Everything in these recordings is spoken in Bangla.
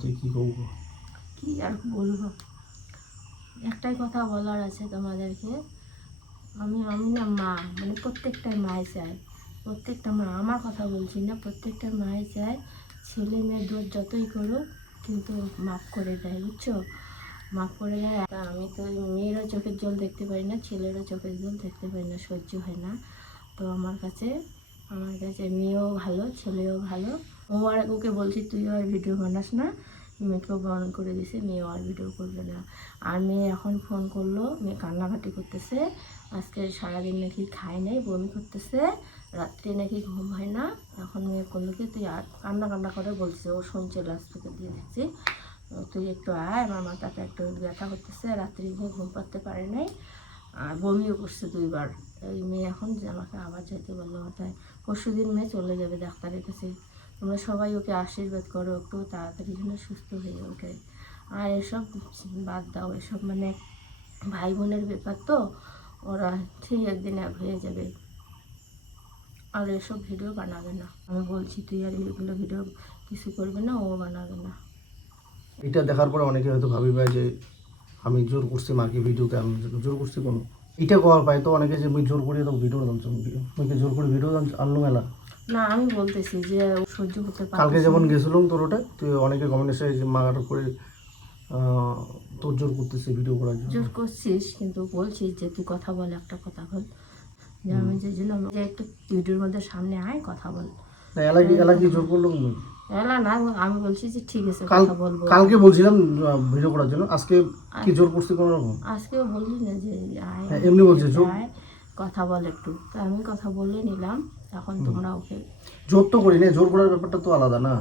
তুই কি করবো? কি আর বলবো, একটাই কথা বলার আছে তোমাদেরকে। আমি না মা, মানে প্রত্যেকটা মায়ে চায়, প্রত্যেকটা মা, আমার কথা বলছি না, প্রত্যেকটা মায়ে চায় ছেলে মেয়ে দোষ যতই করুক কিন্তু মাফ করে দেয়, বুঝছো, মাফ করে দেয়। আমি তো মেয়েরও চোখের জল দেখতে পারি না, ছেলেরও চোখের জল দেখতে পারি না, সহ্য হয় না। তো আমার কাছে মেয়েও ভালো, ছেলেও ভালো। ও আর ওকে বলছি তুই আর ভিডিও বানাস না, মেয়েকেও বারণ করে দিছে, মেয়েও আর ভিডিও করবে না। আর মেয়ে এখন ফোন করলো, মেয়ে কান্নাকাটি করতেছে, আজকে সারাদিন নাকি খায় নাই, বমি করতেছে, রাত্রে নাকি ঘুম হয় না। এখন মেয়ে করলো কি, তুই আর কান্না করে বলছে, ও শুনছে, লাস্ট থেকে দিয়ে দিচ্ছি, তুই একটু আয়, আমার মাথাটা একটু ব্যথা করতেছে, রাত্রি ঘুম পাড়তে পারে নাই, আর বমিও করছে 2বার। এই মেয়ে এখন আমাকে আবার যেতে বললো, ওটাই পরশুদিন মেয়ে চলে যাবে ডাক্তারের কাছে। তোমরা সবাই ওকে আশীর্বাদ করো, একটু তাড়াতাড়ি যেন সুস্থ হয়ে ওঠে। আর এসব বাদ দাও, এসব মানে ভাই বোনের ব্যাপার তো, ওরা ঠিক একদিন এক হয়ে যাবে। আর এসব ভিডিও বানাবে না, আমি বলছি, তুই আর এগুলো ভিডিও কিছু করবে না, ও বানাবে না। এটা দেখার পরে অনেকে হয়তো ভাবিবে যে আমি জোর করছি মাকে ভিডিওতে, আমি জোর করছি কোনো এটা করার পাই তো অনেকে যে মুই জোর করি তো ভিডিও দাম মুইকে জোর করে ভিডিও দাম আনলো মেলা না, আমি বলতেছি যে সহ্য করতে পারছি। কালকে যেমন গেছিলাম তোর ওটা, তুই অনেকে কমেন্ট এসে যে মার করে তোর জোর করতেছে ভিডিও করার জন্য। জোর করছিস কিন্তু বলছিস যে তুই কথা বল, একটা কথা বল, যে আমি যে জন্য যে একটু ভিডিওর মধ্যে সামনে আয়, কথা বল। না এলাকি জোর করলো মুই এলা না, আমি বলছি যে ঠিক আছে কথা বলবো। কালকে বলছিলাম ভিডিও করার জন্য, আজকে কি জোর করছি কোনো রকম? আজকেও বললি না যে আয়, এমনি বলছি জোর, কথা বল একটু, তো আমি কথা বলে নিলাম। এখন তোমরা ওকে জোর তো করি না, জোর করার ব্যাপারটা তো আলাদা না।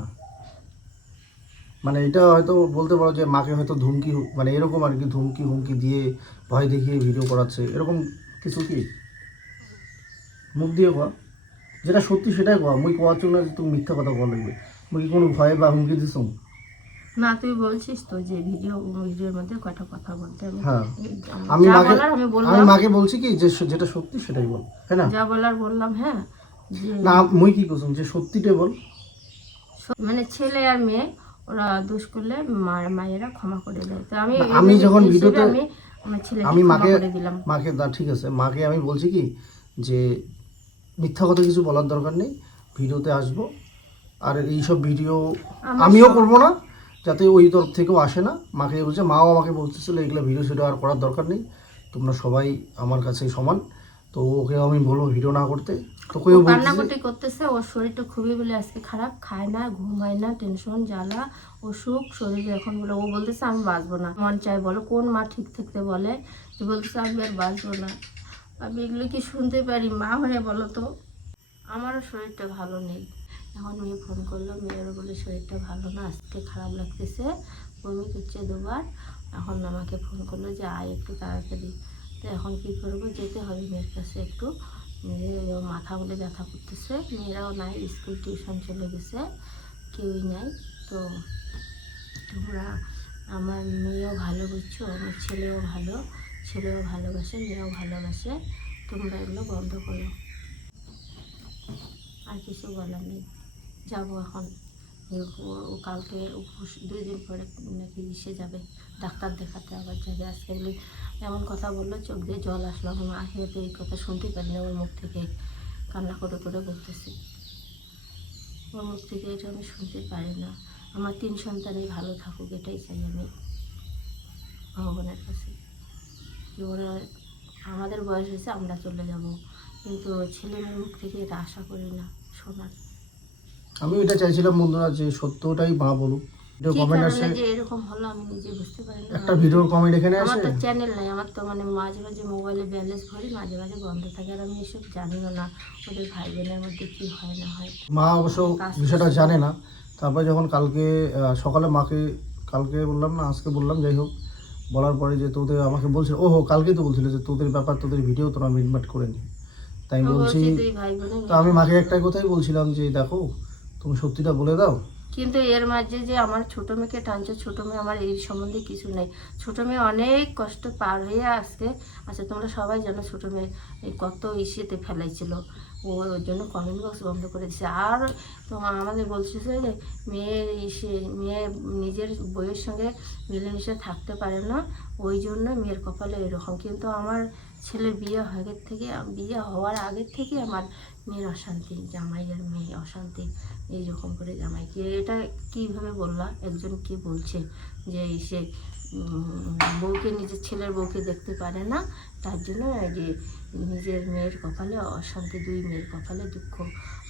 মানে এটা হয়তো বলতে পারো যে মাকে হয়তো ধমকি, মানে এরকম আর কি, ধমকি হুমকি দিয়ে ভয় দেখিয়ে ভিডিও করাচ্ছে, এরকম কিছু কি? মুখ দিয়ে কোয়া, যেটা সত্যি সেটাই কোয়া, মুই কোয়ার জন্য যে তুমি মিথ্যা কথা বলা লাগবে, মুই কি কোনো ভয় বা হুমকি দিছ? না, তুই বলছিস তো যে ভিডিওর মধ্যে কয়টা কথা বলতে হবে। হ্যাঁ, আমি মাকে বলছি কি যে যেটা সত্যি সেটাই বল, তাই না? যা বলার বললাম। হ্যাঁ, না মুই কি করছি যে সত্যিটাই বল, মানে ছেলে আর মেয়ে ওরা দোষ করলে মায়েরা ক্ষমা করে দেয়। তো আমি যখন ভিডিওতে আমি মাকে ঠিক আছে, মাকে আমি বলছি কি যে মিথ্যা কথা কিছু বলার দরকার নেই, ভিডিওতে আসবো, আর এইসব ভিডিও আমিও করবো না, যাতে ওই তরফ থেকেও আসে না। মাকে বলছে, মাও আমাকে বলতেছিল এগুলো ভিডিও সিডিও আর করার দরকার নেই, তোমরা সবাই আমার কাছে সমান। তো ওকেও আমি বলবো ভিডিও না করতে, তোকেও কান্নাকাটি করতেছে, ওর শরীরটা খুবই বলে আজকে খারাপ, খায় না, ঘুমায় না, টেনশন জ্বালা অসুখ শরীরে এখন বলে। ও বলতেছে আমি বাঁচবো না। মন চাই বলো, কোন মা ঠিক থাকতে বলে যে বলতেছে আমি আর বাঁচবো না? আমি এগুলো কি শুনতে পারি মা হয়ে, বলো তো? আমারও শরীরটা ভালো নেই। এখন মেয়ে ফোন করলো, মেয়েরও বলে শরীরটা ভালো না, আজকে খারাপ লাগতেছে, বমি করছে 2বার। এখন আমাকে ফোন করলো যে আয় একটু তাড়াতাড়ি। তো এখন কী করবো, যেতে হবে মেয়ের কাছে একটু, মাথা বলে ব্যথা করতেছে, মেয়েরাও নাই, স্কুল টিউশন চলে গেছে, কেউই নাই। তো তোমরা, আমার মেয়েও ভালো বুঝছো, আমার ছেলেও ভালো, ছেলেও ভালোবাসে, মেয়েও ভালোবাসে, তোমরা এগুলো বন্ধ করো। আর কিছু বলার নেই। যাবো এখন, ও কালকে 2 দিন পরে নাকি এসে যাবে ডাক্তার দেখাতে, আবার যাবে। আজকে বলি এমন কথা বললো, চোখ দিয়ে জল আসলো। আমার আগে তো এই কথা শুনতে পারি না, ওর মুখ থেকে কান্না করে বলতেছি, ওর মুখ থেকে এটা আমি শুনতে পারি না। আমার 3 সন্তানই ভালো থাকুক, এটাই চাই আমি ভগবানের কাছে। যে ওরা, আমাদের বয়স হয়েছে, আমরা চলে যাব, কিন্তু ছেলের মুখ থেকে এটা আশা করি না শোনার। আমি এটা চাইছিলাম বন্ধুরা যে সত্যটাই মা বলুক। যে এরকম হলো আমি নিজে বুঝতে পারি না। একটা ভিডিওর কমেন্ট এখানে আসে, আমার তো চ্যানেল নাই, আমার তো মানে মাঝে মাঝে মোবাইলে ব্যালেন্স ভরি, মাঝে মাঝে বন্ধ থাকে, আর আমি এসব জানিও না ওদের ভাই বোনের মধ্যে কি হয় না হয়। মা অবশ্য বিষয়টা জানে না। তারপরে যখন কালকে সকালে মাকে, কালকে বললাম না আজকে বললাম, যাই হোক, বলার পরে যে তোদের আমাকে বলছে, ওহো কালকে তো বলছিল যে তোদের ব্যাপার, তোদের ভিডিও তোরা মিটমাট করে নি, তাই বলছি। তো আমি মাকে একটাই কথাই বলছিলাম যে দেখো তুমি সত্যিটা বলে দাও। কিন্তু এর মাঝে যে আমার ছোটো মেয়েকে টানছে, ছোটো মেয়ে, আমার এই সম্বন্ধে কিছু নেই। ছোটো মেয়ে অনেক কষ্ট পার হয়ে আজকে, আচ্ছা তোমরা সবাই জানো ছোটো মেয়ে এই কত ইসেতে ফেলাইছিল, ওর জন্য কমেন্ট বক্স বন্ধ করে দিচ্ছে। আর তোমার আমাদের বলছে যে মেয়ে নিজের বইয়ের সঙ্গে মিলেমিশে থাকতে পারে না, ওই জন্য মেয়ের কপালে এরকম। কিন্তু আমার ছেলের বিয়ে হওয়ার আগের থেকে আমার মেয়ের অশান্তি, জামাইয়ের মেয়ে অশান্তি, এইরকম করে জামাইকে। এটা কীভাবে বললা? একজন কি বলছে যে সে বউকে, নিজের ছেলের বউকে দেখতে পারে না, তার জন্য যে নিজের মেয়ের কপালে অশান্তি, দুই মেয়ের কপালে দুঃখ।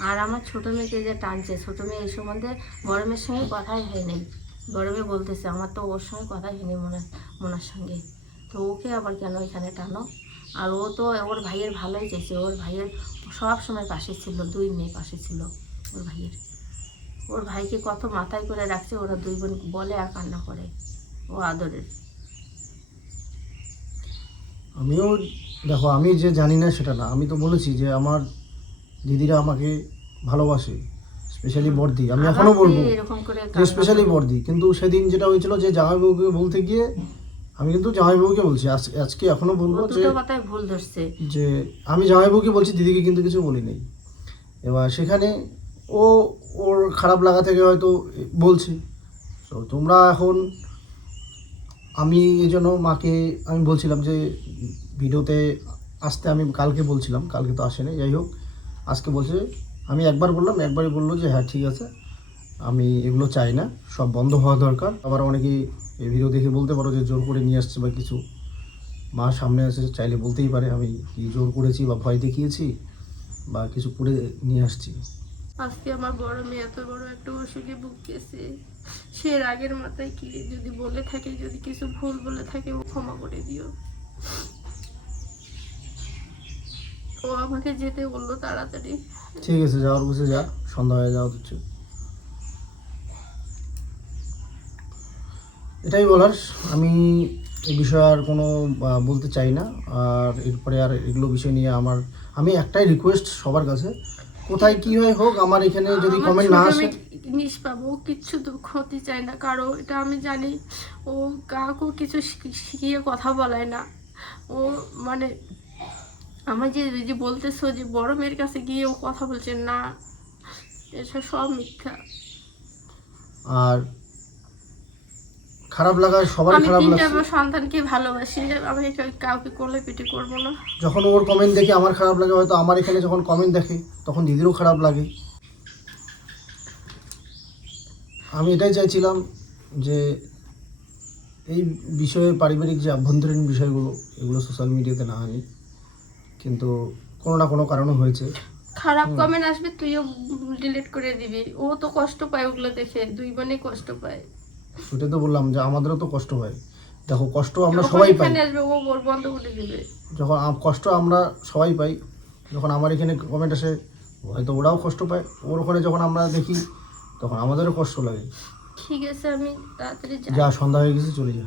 আর আমার ছোটো মেয়েকে যে টানছে, ছোটো মেয়ে এই সম্বন্ধে বড় মেয়ের সঙ্গে কথাই হয় নাই। বড় মেয়ে বলতেছে আমার তো ওর সঙ্গে কথাই হয়নি মোনার সঙ্গে, তো ওকে আবার কেন এখানে টানো? আর ও তো ওর ভাইয়ের ভালোই চেয়েছে, ওর ভাইয়ের সব সময় পাশে ছিল, দুই মেয়ে পাশে ছিল ওর ভাইয়ের। ওর ভাইকে কত মাথায় করে রাখছে, ওরা দুই বোন বলে আর কান্না করে, ও আদরের। আমিও দেখো, আমি যে জানি না সেটা না, আমি তো বলেছি যে আমার দিদিরা আমাকে ভালোবাসে, স্পেশালি বর্দি। আমি এখনো বলবো এরকম করে যে স্পেশালি বর্দি। কিন্তু সেদিন যেটা হয়েছিল যে জামাইবাবুকে বলতে গিয়ে, আমি কিন্তু জামাইবাবুকে বলছি, আজকে এখনো বলবো যে কথায় ভুল ধরছে, যে আমি জামাইবাবুকে বলছি, দিদিকে কিন্তু কিছু বলি নাই। এবার সেখানে ও ওর খারাপ লাগা থেকে হয়তো বলছে। তো তোমরা এখন, আমি এই জন্য মাকে আমি বলছিলাম যে ভিডিওতে আসতে, আমি কালকে বলছিলাম, কালকে তো আসেনি, যাই হোক আজকে বলছে। আমি একবার বললাম, একবারই বললো যে হ্যাঁ ঠিক আছে, আমি এগুলো চাই না, সব বন্ধ হওয়া দরকার। আবার অনেকেই এই ভিডিও দেখে বলতে পারো যে জোর করে নিয়ে আসছে বা কিছু। মা সামনে আছে, চাইলে বলতেই পারে আমি কি জোর করেছি বা ভয় দেখিয়েছি বা কিছু করে নিয়ে আসছি। আজকে আমার বড় মেয়ে এত বড় একটা অসুখে ভুগতেছে, সে রাগের মাথায় কি যদি বলে থাকে, যদি কিছু ভুল বলে থাকে, ও ক্ষমা করে দিও। ও আমাকে যেতে বললো তাড়াতাড়ি। ঠিক আছে, যাওয়ার বসে যা, সন্ধ্যা হয়ে যাওয়া হচ্ছে। এটাই বলার। আমি এই বিষয়ে আর কোনো বলতে চাই না। আর এরপরে আর এগুলো বিষয় নিয়ে আমি একটাই রিকোয়েস্ট সবার কাছে, কোথায় কী হয় হোক, আমার এখানে যদি কমেন্ট না আসে, নিষ্পাবো, কিচ্ছু দুঃখ হতে চায় না কারো, এটা আমি জানি। ও কাউকে কিছু শিখিয়ে কথা বলায় না। ও মানে আমার যে বলতেছো যে বড় মেয়ের কাছে গিয়ে ও কথা বলছে না, এসব সব মিথ্যা। আর খারাপ লাগা সবার আমি খারাপ তিনটা লাগছে। সন্তানকে ভালোবাসি, আমি কাউকে কোলে পিঠে করবো না। যখন ওর কমেন্ট দেখে আমার খারাপ লাগে, হয়তো আমার এখানে যখন কমেন্ট দেখে তখন দিদিরও খারাপ লাগে। আমি এটাই চাইছিলাম যে এই বিষয়ে, পারিবারিক যে আভ্যন্তরীণ বিষয়গুলো, এগুলো সোশ্যাল মিডিয়াতে না আনি, কিন্তু কোনো না কোনো কারণে হয়েছে। খারাপ কমেন্ট আসবে তুইও ডিলিট করে দিবি, ও তো কষ্ট পায় ওগুলো দেখে, দুই বোনে কষ্ট পায়। সেটাই তো বললাম যে আমাদেরও তো কষ্ট হয়। দেখো, কষ্ট আমরা সবাই পাই। আসবে ও ওর বন্ধ করে দিবে। যখন কষ্ট আমরা সবাই পাই, যখন আমার এখানে কমেন্ট আসে, হয়তো ওরাও কষ্ট পায়। ওর ওখানে যখন আমরা দেখি, তখন আমাদেরও কষ্ট লাগে। ঠিক আছে, আমি তাড়াতাড়ি যা, সন্ধ্যা হয়ে গেছে, চলে যা।